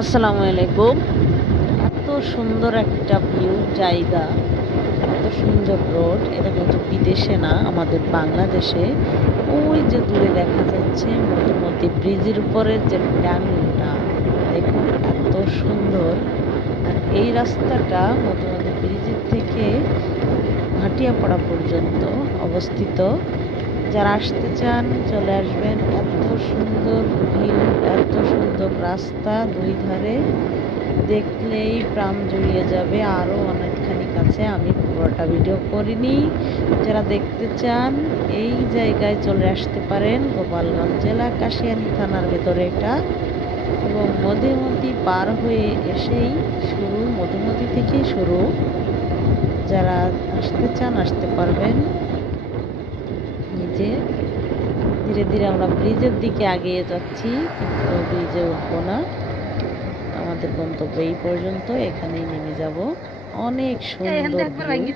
আসসালামু আলাইকুম। এত সুন্দর একটা ভিউ জায়গা, এত সুন্দর রোড। এটা কিন্তু বিদেশে না, আমাদের বাংলাদেশে। ওই যে দূরে দেখা যাচ্ছে মধুমতি ব্রিজের উপরে যে ট্যাংটা, দেখুন এত সুন্দর। আর এই রাস্তাটা মধুমতি ব্রিজের থেকে ভাটিয়াপাড়া পর্যন্ত অবস্থিত। যারা আসতে চান চলে আসবেন। এত সুন্দর ভিউ, এত সুন্দর রাস্তা, দুই ধারে দেখলেই প্রাণ জুড়িয়ে যাবে। আরও অনেকখানি কাছে, আমি পুরোটা ভিডিও করিনি। যারা দেখতে চান এই জায়গায় চলে আসতে পারেন। গোপালগঞ্জ জেলা, কাশিয়ানী থানার ভেতরে এটা। এবং মধুমতি পার হয়ে এসেই শুরু, মধুমতি থেকেই শুরু। যারা আসতে চান আসতে পারবেন। নিজে ধীরে ধীরে আমরা ব্রিজের দিকে এগিয়ে যাচ্ছি, কিন্তু ব্রিজে উঠবো না। আমাদের গন্তব্য এই পর্যন্ত, এখানেই নেমে যাব। অনেক সুন্দর ভিউ।